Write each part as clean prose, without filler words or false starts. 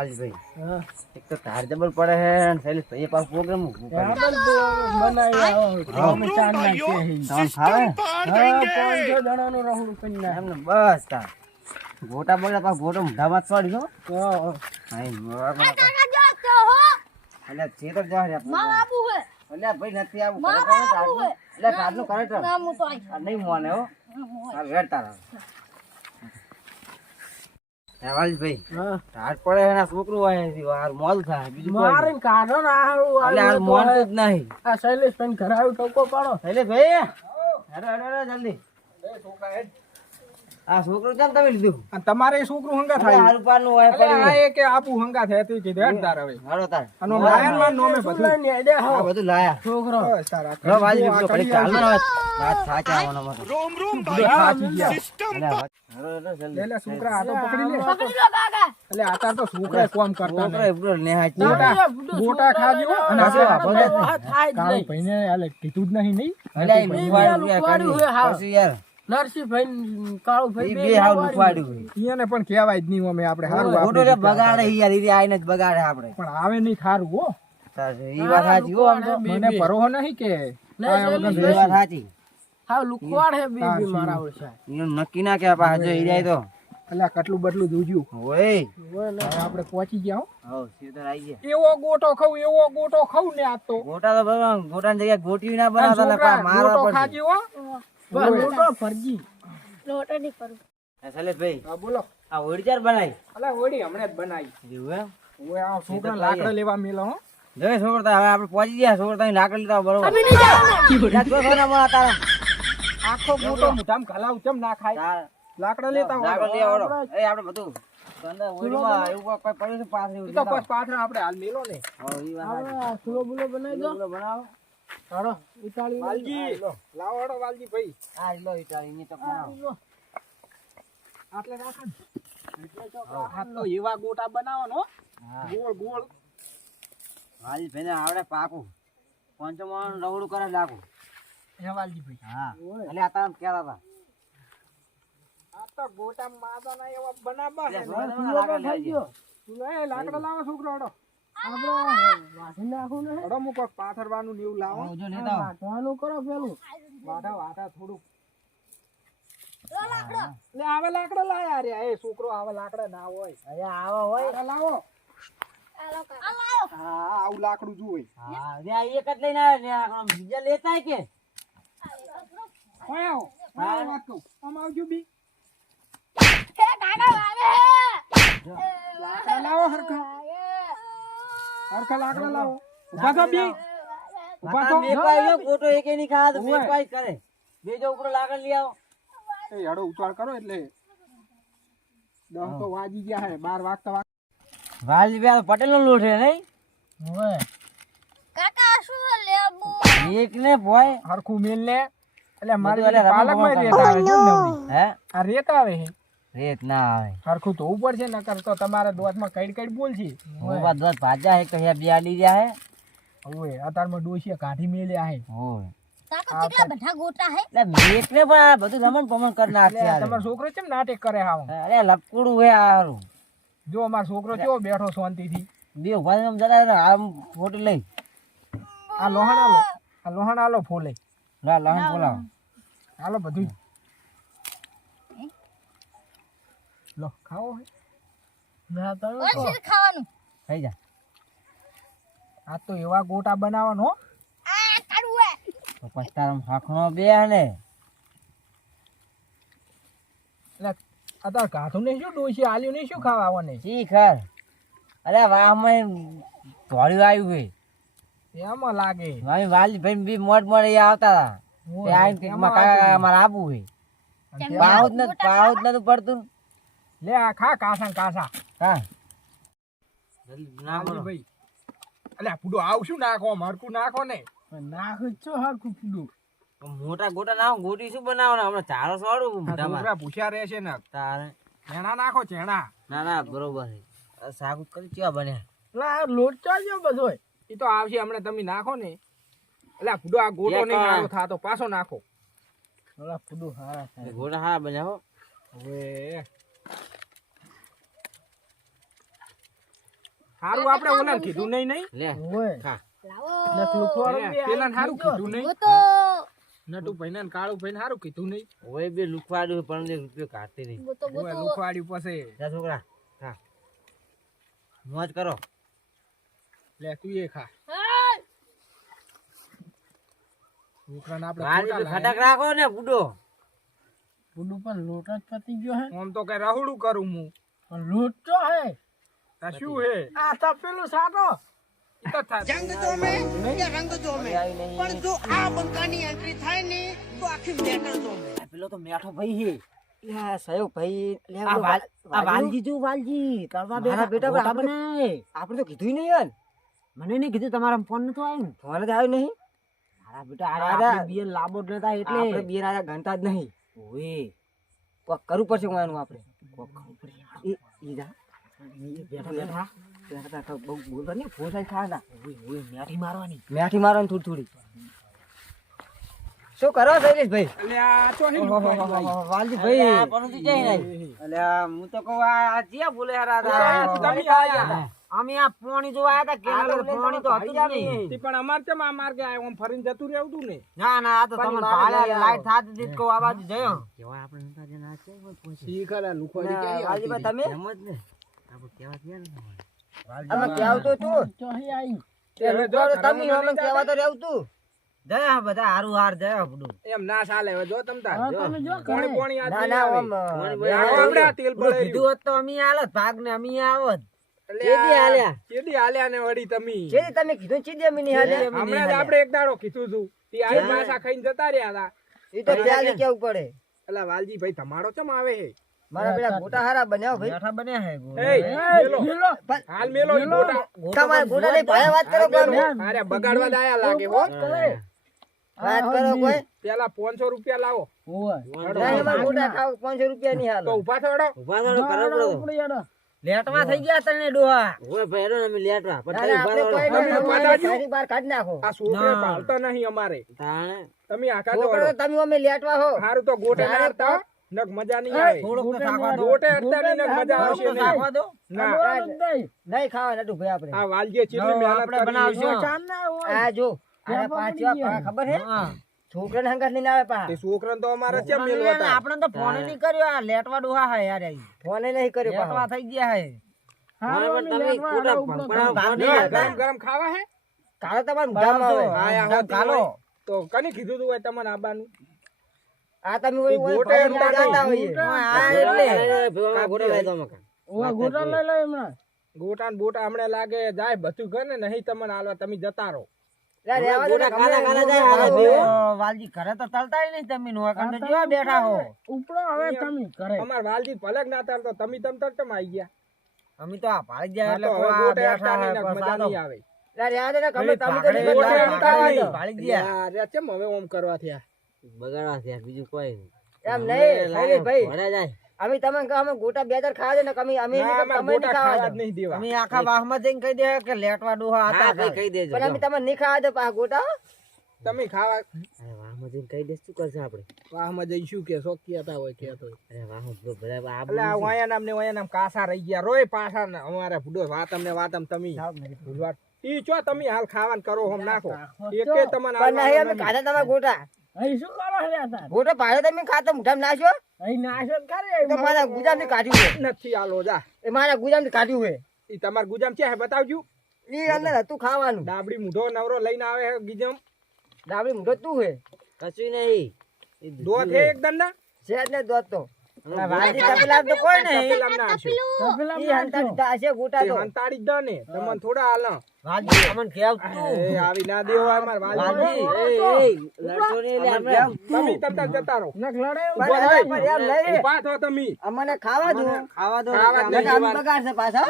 વાલજીભાઈ હા એક તો તાર જબર પડે હે અને શૈલેષ ભાઈ પાસ પ્રોગ્રામ બનાવી ચાર નાખીએ ફાવે હા 500 જણાનું રહું કરી નાખ એમને બસ તાર ગોટા બગડા પાસ ગોટો મોઢામાં છોડી દો હા એટલે છે તો જા રે એટલે ભાઈ નથી આવું એટલે કારનું કરે તો નહીં મોને હો આ વેર તારા વાલજીભાઈ હા તાર પડે એના છોકરું હોય વાર મોલ થાય બીજું મારે કાઢો ને એટલે આ મોનતું જ નહીં આ શૈલેષ ભાઈ ઘર આવ્યું ટોકો પાડો શૈલેષભાઈ હેડો જલ્દી આ છોકરું કેમ તમે લીધું તમારે છોકરું હંગા અરે થાય હારું પારનું હોય પડ્યું. આ કે આપું હંગા થાય તું કીધું હેડ તાર હવે હાલો તાર અને લાયન માં નોમે બધું આ બધું લાયા છોકરો બસ તારા લો વાલજી ઘડીક ચાલ ને વાત સાચા આવવાનો મત થાકી ગયા હેડો જલ્દી એટલે છોકરા હાથો પકડી લે એટલે આતાર તો છોકરા કોમ કરતા છોકરો નહીં એવડો નેહાય છે. ગોટા ખાજો અને પાછો વાપરો જ નહીં. કાળું ભાઈને આલે કીધું જ નહીં નહીં અલ્યા એ લુખવાડું યાર લુખવાડું કર્યું. હે હાવ. પછી યાર નરસિંહભાઈ કાળુભાઈ ઈ બે હાવ લુખવાડું હોય. એને પણ કહેવાય જ નહીં અમે આપણે સારું ખોટું લે બગાડે યાર ઈ આઈને જ બગાડે આપણે પણ આવે નહીં ખારું હો તાર ઈ વાત સાચી હો આમ તો મને પરોહ નહીં કે ઈ વાત સાચી હા લુખવાડ હે બેબી મારા ઓળખા એનું નક્કી ના કે પાછો ઈ જાય તો એટલે કટલું બટલું જોજ્યું ઓય હવે આપણે પહોંચી ગયા હો હો સીધો આવી ગયા એવો ગોટો ખાઉં ને આજ તો ગોટા તો બરાબર ગોટાની જગ્યાએ ગોટી ના બનાવતા ને છોકરા મારવા ગોટો પડશે. ખાજી હો બસ લોટો ફરજી હા, શૈલેષભાઈ હા બોલો આ ઓળી ચાર બનાવી અલા ઓડી હમણાં જ બનાવી જેવું એમ ઓય આ છોકરા લાકડા લેવા મેલો હો જોઈ છોકરો તો હવે આપણે પહોંચી ગયા છોકરો તમે લાકડી લીધા બરોબર જા, જો સોના મોણા તારા આખો મોટો મોઢામાં ઘલાવ ચમ ના ખાય તાર લાકડા લેતા લાકડી હોય લઈ આવો. એ આપણે બધું અંદર ઓળીમાં એવું કોઈ પડ્યું છે પાછળ ઈ તો પછી પાછળ આપણે હાલ મેલો ને હો ઈ વાત સાચી. આ સુલો બુલો બનાવી દો બોલો બનાવો હારો ઇટાલી વાલજી લાવો હડો વાલજી ભાઈ આ લો ઈટાળી ની તો બનાવો આટલે રાખો ને. આ તો એવા ગોટા બનાવવાનો હો. હા ગોળ ગોળ વાલી ભાઈને આવડે પાકું પંચમણ રવડું કરે લાગું હે વાલજી ભાઈ હા એટલે આ તારા કહેતા હતા આ તો ગોટા માદાના એવા બનાવવા છે એટલે ને. સોના લાકડી લઈ આવજો. તું લે લાકડા લાવો છોકરો હડો આપણે વાસી નાખું ને હડો મૂકો પાથરવાનું ને એવું લાવો જો લેતા આવો. વાટવાનું કરો પેલું વાટા થોડુંક લે આવે લાકડા લાયા રે એ છોકરો આવે લાકડા ના હોય અહીંયા આવો હોય લાકડા લાવો હા આવું લાકડું જોઈ હા રે આ એક જ લઈને આવ્યા ને આ બીજા લેતા હોય કે હોય આવો હા વાત કહું આમ આવજો બી લાકડા લાવો હરખા લાકડા લાવો ઉભા થો બી ઉભા થો મેકવાય નો ખોટો એકે નહીં ખાવા તો મેકવાય જ કરે બે જો ઉપર લાકડ લઈ આવો એ હડો ઉતાળ કરો એટલે 10 તો વાગી ગયા હે 12 વાગતા વાલી બે પટેલ નો લોટ હે નહીં હોય એક ને ભોય હરખું મેલ ને એટલે મારી બધું એટલે પાલક માં રમવા રેત આવે જો નવરી હે આ રેત આવે હે રેત ના આવે હરખું તો ઉપર છે નકર તો તમારા દોતમાં કઈડ બોલ છે ઓવા દોત ભાજા હે તો હે બે આલી રહ્યા હે ઓય અતારમાં ડોશીએ કાઢી મેલ્યા હે હોય એટલે મેક ને પણ આ બધું રમણ પમણ કરી નાખશે યાર. તમારો છોકરો કેમ નાટક કરે હાવ અરે લપકુડું હે હારું જો અમારો છોકરો કેવો બેઠો શાંતિથી બે ઉભા થઈને આમ જતા રહે, આમ ફોટી લઈ આ લોહણ આલો ફોલે લા લહણ બોલાવો હાલો બધું લો ખાઓ હે ના તો થઈ જા આ તો એવા ગોટા બનાવવાનો હો. તો પછી તારા હાખણો બે ને એટલે અતાર કાઢું ને શું ડોશી આલ્યું ને શું ખાવા આવવાને શીખર અરે વાહ મેં ધોળ્યું આવ્યું હે એમાં લાગે મારી વાલી ભાઈ બી મોડ આવતા હતા તે આઈને કંઈક માં કાકા મારે આપવું હે પાઉત નતું પડતું લે આ ખા કાસા હા હાજી ભાઈ અલ્યા પૂડો આવશું નાખો મરકું નાખો ને નાખું છો હરખું કીધું મોટા ગોટા ના ગોટી શું બનાવવાના હમણાં ચારો સોડું મોટામાં છોકરા પૂછ્યા રહેશે ને તારે ચેણા નાખો ચેણા ના બરોબર છે શાક કરી કેવા બન્યા લા લોટ ચાલ્યો બધો એ તો આવશે હમણાં તમે નાખો ને એટલે પૂડો આ ગોટો એક નહીં સારો થાતો પાછો નાખો ઓલા ફૂડું હારા થાય ગોટા હારા બન્યા હો હવે હારું આપણે ઓલાને કીધું નહીં નહીં લે ઓય ખા નથી ઉખવાડું બી પેલા હારું આવી કીધું નહીં તો નટુ ભાઈ ને કાળુ ભાઈ ને હારું કીધું નહીં ઓય બે લુખવાડું પણ ને રૂપિયો કાઢતી નહીં ઓય લુખવાડ્યું પછી જા છોકરા ખા મોજ કરો લે તું એ ખા છોકરાને આપણે વાલી ખોટા ખટક લાગે. રાખો ને બુડો પુડું પણ લોટ જ પતી ગયો હે આમ તો કઈ રાહુડું કરું હું પણ લોટ તો હે આ શું હે આ તો પેલું સાટો ઈ તો થાય. પેલો તો મેઠો ભાઈ હે લે સયો ભાઈ લે આ વાલજી જો વાલજી કરવા બેઠા બેટા મોટા બને આપણે તો કીધું નહીં યાર મને નહીં કીધું તમારા ફોન નતો આવ્યો ફોન જ આવ્યો નહીં મારા બેટા આ બિયર લાંબો જ નતા એટલે આપણે બિયર આયા ઘંટા જ નહીં ઓય કોક કરવું પડશે કોનું આપણે કોક કરવું પડશે ઈ જા બેઠા બેઠા બેઠા તો બહુ બોલતો નહીં ફોન સાઈ ખાના ઓય ઓય મેઠી મારવાની થોડી થોડી શું કરો શૈલેષભાઈ એટલે આ તો હે લુખવાડ્યું. વાલજી ભાઈ પણ તું જઈ નહીં અલ્યા હું તો કહું આ જીયા બોલે તમે આયા. અમે આ પાણી જોવા આયા હતા કેનાલ પાણી તો હતું જ નહીં તી પણ અમાર કેમ આ માર્ગે આયો આમ ફરીને જતું રહેવું તું ને ના ના આ તો તમને ભાડે લાઈટ થાતી હતી કો આ બાજુ જયો કેવા આપણે નતા જે ના છે ઈ ખરા લુખવાડી કેવી વાલજી આવતી ભાઈ હતી. તમે એમ જ ને આપણે કેવા થયા ને અમે કેવ તો તું તો હે આવી એ જો તમે અમે કેવા તો રહેવ તું જય બધા હારું હાર જય બડું એમ ના ચાલે હવે જો તમ તાર હા, તમે જો કરે. કોણી કોણી આ ના નહીં ના આવે. આમ આપણે આ તેલ બળાયું. કીધું હોત તો અમે આલત ભાગ ને અમે આવત એટલે કેદી આ- હાલ્યા? કેદી હાલ્યા ને વળી તમે જેદી તમે કીધું ચીદી અમે નહીં હાલ્યા હમણાં જ આપણે એક દાડો કીધું તું તી આવી પાછા ખાઈને જતા રહ્યા હતા ઈ તો ત્યાંથી કેવું પડે એટલે વાલજી ભાઈ તમારો ચમ આવે હે મારા પેલા ગોટા હારા બન્યા ભાઈ બેઠા બન્યા હે એ મેલો. પેલો હાલ મેલો ઈ ગોટા. તમારે ગોટા નહીં ભાઈ વાત કરો કોઈ અરે બગાડવા દાયા લાગે હો વાત કરો કોઈ પેલા 500 રૂપિયા લાવો ઓય નહીં અમારે ગોટા ખાવ 500 રૂપિયા નહીં હાલો તો ઉભા થયો ઉભા થડો કરો ઉપડી યાડો. લેટવા થઈ ગયા તને ડોહા ઓય ભેરો અમે લેટવા પણ તમે ઉભા થાજો. તારી બાર કાઢ નાખો આ છોકરે પાલતા નહીં અમારે તાણે તમે આખા છોકરો તો તમે અમે લેટવા હો હારું તો ગોટે ના હરતા નક મજા નહીં આવે થોડોક તો થાકવા દો ગોટે હરતા નહીં નક મજા આવશે થોડોક તો થાકવા નહીં દો ના બોલવાનું જ નહીં. નહીં ખાવા નટુ ભાઈ આપણે આ વાલજીએ ચેટલી મહેનત આપણે કરી બનાવશું. છે. ચાંદ ના હોય. આ જો આ ત્યાં પાંચ પકડી ગયા. ખબર હે છોકરાને હંગાત લઈને આવે પા તે છોકરાને તો અમારે ચમ મેલવા હતા આપણે તો ફોન નહીં કર્યો આ લેટવા ડોહા હે યાર ફોન નહીં કર્યો લેટવા થઈ ગયા હે હારું, પણ તમે લેટવા ખોટા આડા ઉપડો પણ કરો. નહીં ગરમ ગરમ ખાવા હે કાલે તમારું ગામ આવે આયા ગામ હોતી કાલો હોય. તો કની કીધું તું હોય તમને આબાનું આ તમે ઓય ઓય ગોટે ભાઈ હંગાત જાતા નહીં. હોઈએ હા એટલે ઓય ગોટા લઈ લો એમના. ગોટા ને બોટા હમણાં લાગે જાય બધું ઘર ને નહીં તમને હાલવા તમે જતા રહો યાર રહેવા દો ને, કાલા કાલા જાય વાલજી ઘરે તો તલતા નહીં તમે નો કંડે જેવા બેઠા હો ઉપડો હવે તમે કરે. અમાર વાલજી પલક ના તારતો તમે તમ તક તમ આવી ગયા અમે તો આ ભાઈ જાય આ એટલે તો હવે કોઈ આ ગોટે બેઠા હરતા નહીં હે, નક મજા બસ આ નહીં તો. આવે યાર રહેવા દે ને, ગમે તમે તો ભાગડે નહીં ગોટે કરતા. હરતા નહીં. ભાળી ગયા. યાર, યાર, ચમ હવે ઓમ કરવા થયા બગાડવા છે બીજું કોઈ એમ નહીં શૈલેષભાઈ જાય. અમે તમે કહો અમે ગોટા બે હજાર ખાવા દે ને અમે અમે ના, અમાર તમે નહીં ગોટા ખાવા ખાવા દો. જ નહીં દેવા અમે આખા વાહમાં જઈને કહી દે કે લેટવા ડોહા હતા કહી દેજો પણ અમે તમને નહીં ખાવા દે પા ગોટા તમે ખાવા વાહમાં જઈને કહી દે શું કરશે આપણે વાહમાં જઈશું કે શોખ કહેતા હોય કહેતો હોય અરે વાહ એટલે આ વાયા નામ ને વાયા નામ કાસા રહી ગયા રોય પાછા ને અમારે ભૂડો વાતમ ને વાતમ તમે ભૂલવા ઈ ચો તમે હાલ ખાવાનું કરો હમ નાખો એકે તમને પણ નહીં અમે ખાધા તમારા ગોટા અહીં શું કરો લ્યા તાર? ગોટો પાડે તમે ખાતા મુઠામાં નાખ્યો અહીં નાશો જ કરે. તો મારા ગુજામથી કાઢ્યું છે નથી આલો જા એ મારા ગુજામથી કાઢ્યું છે ઈ તમાર ગુજામ છે બતાવજો ઈ અંદર હતું ખાવાનું ડાબડી મૂઢો નવરો લઈને આવે હે ગીજમ ડાબડી મુઠો તું છે કશું નહીં દોત હે એક દંડા શેર ને દોત તો વાજી તપેલા તો કોઈ નહીં પેલા ના આશો તપેલા ઈ હંતાડી દાશે ગોટા તે તો હંતાડી જ દે ને તમને થોડા હાલ વાજી અમન કેવ એ આવી ના દેવો અમાર વાલજી લડતો ને લે અમે તમે તમ તક જતા રહો નખ લડે એવું. ઉભા પણ એમ નહીં ઉભા થો તમે અમને ખાવા દો ખાવા દો ખાવા જ નહીં અમે બગાડશે પાછા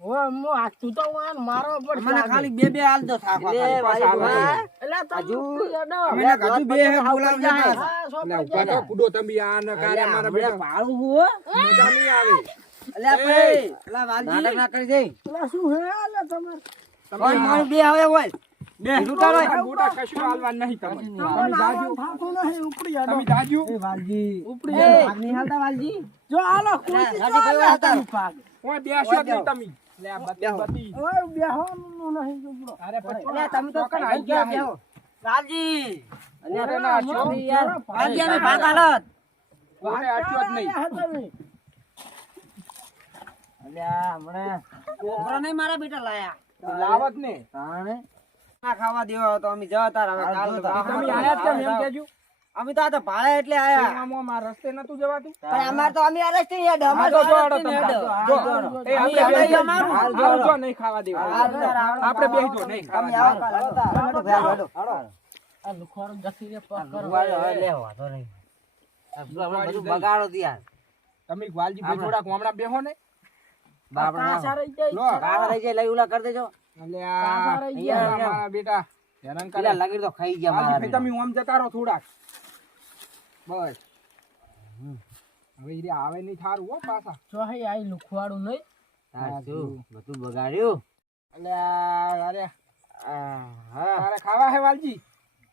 ઓય, મો આ તું તો વાન મારો પર મને ખાલી બે બે હાલ દો થાકવા એટલે તમે ઉપડી યાડો. અમે ગાજુ બે હે બોલાવ હા, એટલે સોપડી ઉભા થો કુડો તમે આ ન કારે મારા બેટા પાળું હું મજા નહીં આવે અલ્યા ભાઈ અલ્યા વાલજી નાટક ના કરી દે પેલા શું હે આલે તમાર? કોણ મારું બે આવે હોય બે લૂટારો આ ગોટા કશું હાલવા નહીં તમે તમને આવવાનું થાતું નહીં, ઉપડી યાડો. તમે જાજુ વાલજી ઉપડી યાડો. ભાગ નહીં હાલતા વાલજી જો આલો ખુરશી ગાડી તો કઈ આલે હતા? તમે ભાગ. ઓય બેસ્યો જ નહીં તમે લે આ બત્તી બત્તી ઓય બેહવાનું નહીં છોકરો. અરે પછી અલ્યા તમે તો ચોકન કઈ આઈ ગયા હે. લાલજી અલ્યા અરે તો ના, ના છોકરી યાર યાર. લાલજી અમે ભાગ હાલત ઓય આચ્યો જ નહીં અલ્યા હમણે છોકરો નહીં મારા બેટા લાયા લાવત ને તાણે ના ખાવા દેવો તો અમે જતા હવે કાલ તો તમે આયા જ કેમ એમ કેજો અમે તો આ તો ભાડે એટલે આયા આમાં માર રસ્તે નતું જવાતું પણ અમાર તો અમે અરેસ્ટ થઈ હેડ અમાર તો તો જો અરેસ્ટ તમે થઈ હેડ. જો એ અમે આપણે હેડ બેહી અમારું. હાલ જો નહીં ખાવા દેવા આપણે બેહી જો નહીં ખાવા અમે દેવા. આવો કાલ હેડો ભાઈ હેડો આ લુખવાડો જતી રે પગ કરો. હવે લે વાંધો નહીં આપણે બધું બગાડો દિયા તમે વાલજી ભાઈ થોડા કોમડા બેહો ને કાસા રહી જાય. લો કાકા રહી જાય લઈ ઉલા કરી દેજો અલ્યા રહી ગયા. મારા બેટા હેરાન કરે પેલા લગી તો ખાઈ ગયા વાલજી મારા ભાઈ તમે ઓમ જતા રહો થોડાક બસ હવે ઈ આવે નહીં થારું હો પાછા જો હે આ લુખવાડું નહીં. બેટા. શું બધું બગાડ્યું અલ્યા અરે હા તારે ખાવા હે વાલજી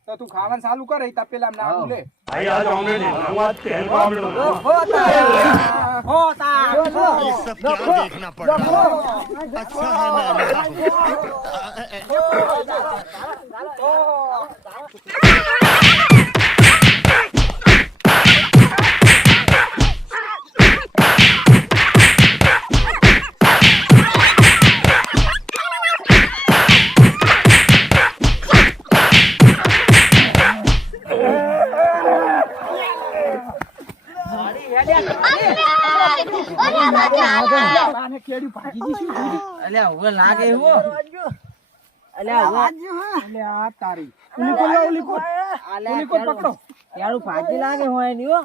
તો તું ખાવાનું ચાલુ કર ઈ તપેલા ના હાઉ. લે भाई आज हमने देखा तेल को हम लोग હોતા હોતા ये सब क्या देखना पड़ रहा है अच्छा है मैं આને કેડી ભાગી જી શું થયું? અલ્યા હવે લાગે એવું અલ્યા હવે અલ્યા આ તારી ઉલી કોલ પકડો યારું ભાજી લાગે હોય ની હો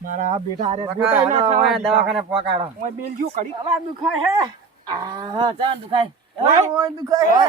મારા આ બેટા અરે પકાડો, ના ખાવા દીધા. દવાખાને પકાડો ઓય બેલજો કડી આ દુખાય હે. હા ચાલ દુખાય ઓય દુખાય હે.